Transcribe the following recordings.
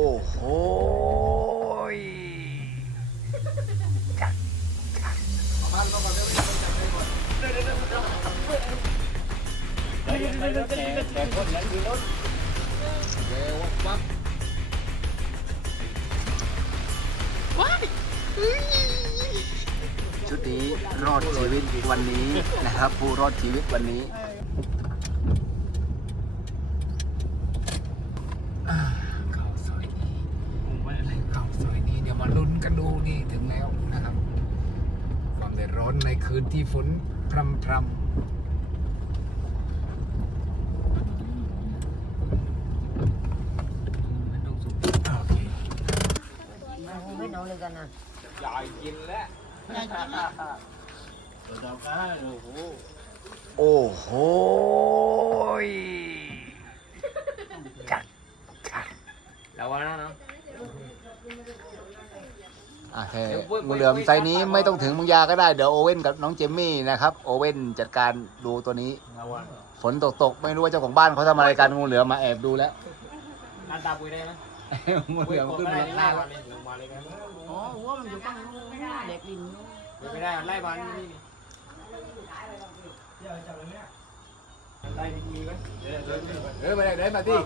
โหยเร็วปั๊บชุดนี้รอดชีวิตวันนี้นะครับ ผู้รอดชีวิตวันนี้ อ่าเข้าซอยนี้เข้าซอยนี้เดี๋ยวมาลุ้นกันดูนี่ถึงแล้วนะครับ ความเดือดร้อ นในคืนที่ฝนพรำพรำโอเคไม่นอนเลยกันนะใหญ่กินแล้วโอ้โหยจัดจัดระวังนะเนาะ อะ แค่งูเหลือมไซส์นี้ไม่ต้องถึงมึงยาก็ได้ เดี๋ยวโอเว่นกับน้องเจมมี่นะครับ โอเว่นจัดการดูตัวนี้ระวังฝนตกตกๆไม่รู้ว่าเจ้าของบ้านเขาทำอะไรกันงูเหลือมมาแอบดูแล้วหน้าตาปุยได้ไหมงูเหลือมขึ้นมาไล่บอลเลยลงมาเลยครับอ๋อหัวมันอยู่ข้างนู้นเด็กลินไม่ได้ไล่ บอลนี่ไล่ดีๆไว้เออมาเลยเดินมาที่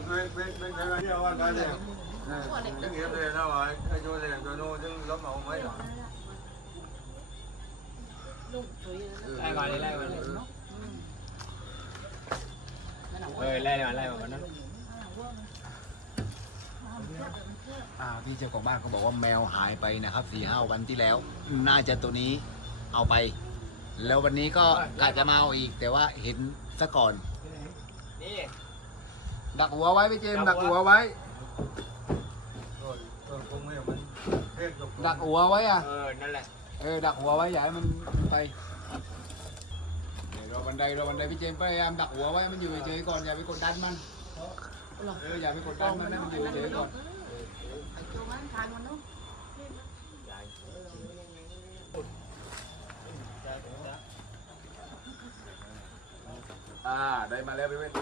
ไล่บอลเลยไล่บอลเลยเออไล่บอลไล่บอลนั้นอ่าพี่เจ้าของบ้านเขาบอกว่าแมวหายไปนะครับสี่ห้าวันที่แล้ว น่าจะตัวนี้เอาไป แล้ววันนี้ก็กะจะมาเอาอีก แต่ว่าเห็น ซะก่อน นี่ดักหัวไว้พี่เจมส์ดักหัวไว้ ดักหัวไว้อะ เออ นั่นแหละ เออ ดักหัวไว้อย่าให้มันไปเดี๋ยวรอบันไดรอบันไดพี่เจมส์พยายามดักหัวไว้ให้มันอยู่เฉยๆก่อนอย่าไปกดดันมัน เอออย่าไปกดดันมันให้มันอยู่เฉยๆก่อน ไอ้ตัวมันทางมันนู้น อ่าได้มาแล้วพี่เว้น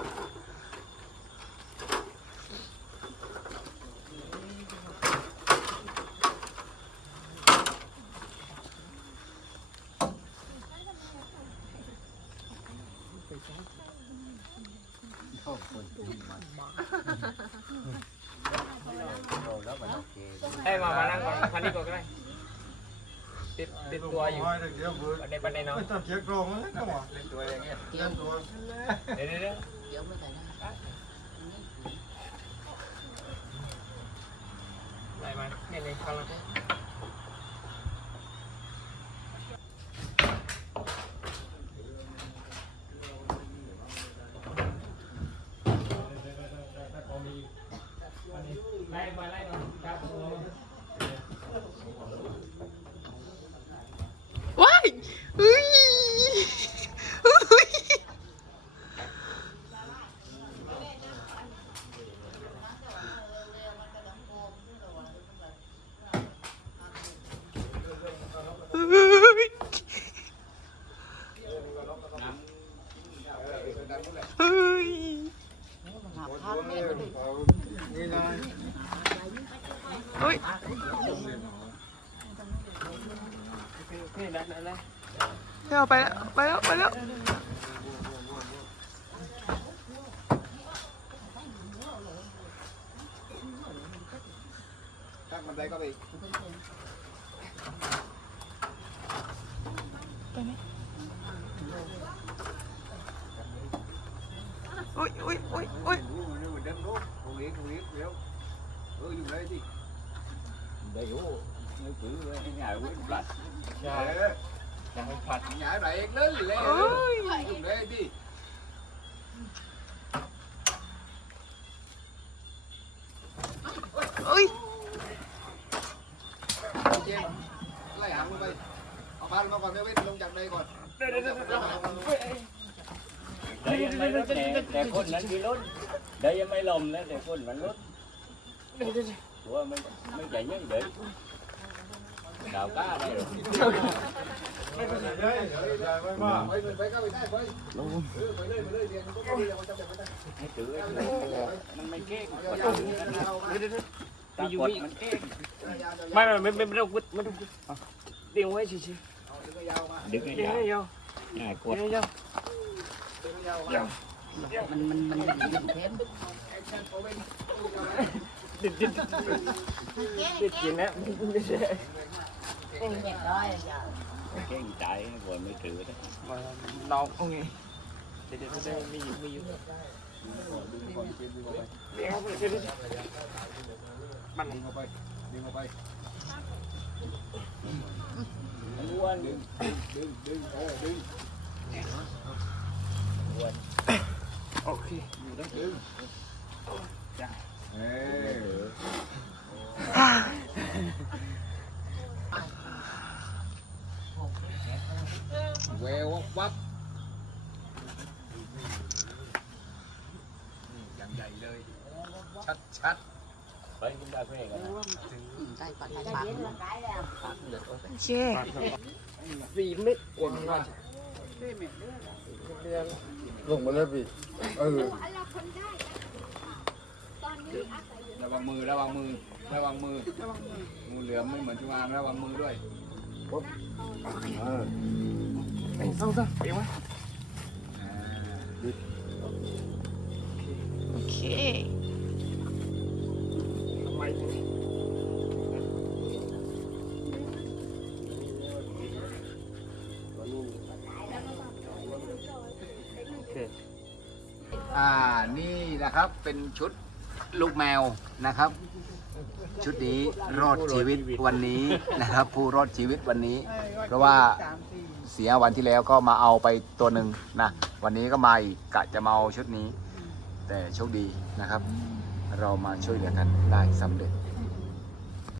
โอ้แล้วมันโอเคให้มามานั่งก่อนพันนี้ก่อนก็ได้ ติดติดตัวอยู่ปันในปันในเนาะเล่นตัวอย่างเงี้ยเกี่ยวเดี๋ยวเดี๋ยวเดี๋ยวเกี่ยวไม่ใส่นะไล่มาเนี่ยเลยข้างหลัง Ui. Theo bay lại, bay lại, bay lại. Các bạn đây có gì? Đây này. Ui, ui, ui, ui. Ui, đâm luôn. Không biết, không biết, không biết. Ừ, dùng đây đi. เฮ้ยนี่นั่นนั่นนั่นไม่เอาไปแล้วไปแล้วไปแล้วตั้งบันไดก็ไปอีกอุ้ยอุ้ยอุ้ยอุ้ยรู้มันเดินรู้ตรงนี้ตรงนี้เร็วเอออยู่เลยสิได้อยู่นึกถือเลยง่ายเว้ยปลัดใช่เออยังไม่ผัดง่ายไรเองเลยเลยเอ้ยอยู่เลยสิอุ้ยเจมไล่หางลงไปเอาพานมาก่อนไม่เว้นลงจากใดก่อนแต่แต่คนนั้นคือรถได้ยังไม่ลมนะแต่คนมันรถตัวไม่ไม่ใหญ่ยังเด็กดาวก้าได้หรอไปไปก็ไปได้ไปเออไปเลยไปเลยเรียนก็ไม่ได้มันจำเป็นไม่ได้ไม่ถือมันไม่เก่งเอาเอาเอาตากดมันเก่งไม่ไม่ไม่ไม่ไม่ต้องกดไม่ต้องกดเอาเดี๋ยวไว้เฉยดึงให้ๆ เดี๋ยวยาวให้ยาวง่ายกเดี๋ยดวให้ยาวมันมันมันดินเทม ดิดดิดดิดกินแล้วเด็กด้อยอย่าเก่งใจบนไม่ถือได้น้องโอเคเดี๋ยวเดี๋ยวเดี๋ยวมีอยู่มีอยู่เดี๋ยวเดี๋ยวเดี๋ยวมันดึงออกไปดึงออกไปอ้วนดึงดึงดึงเออดึงโอเค อยู่ได้ดึงเออแวววับวับนี่อย่าง ใหญ่เลย ชัดชัดไปคุณได้เพื่อนกันได้ก่อนได้ปากปากเหลือโอเคสี่เม็ดกว่าเดือนลงมาเลยพี่เออระวังมือระวังมือระวังมืองูเหลือมไม่เหมือนที่วางระวังมือด้วยอ่าไอ้เศร้าซะไปวะอ่าโอเค ทำไมถึงอ่า นี่นะครับ เป็นชุดลูกแมวนะครับ ชุดนี้รอดชีวิตวันนี้นะครับ ผู้รอดชีวิตวันนี้ เพราะว่าเสียวันที่แล้วก็มาเอาไปตัวหนึ่งนะ วันนี้ก็มาอีกกะจะมาเอาชุดนี้ แต่โชคดีนะครับ เรามาช่วยเหลือกันได้สำเร็จ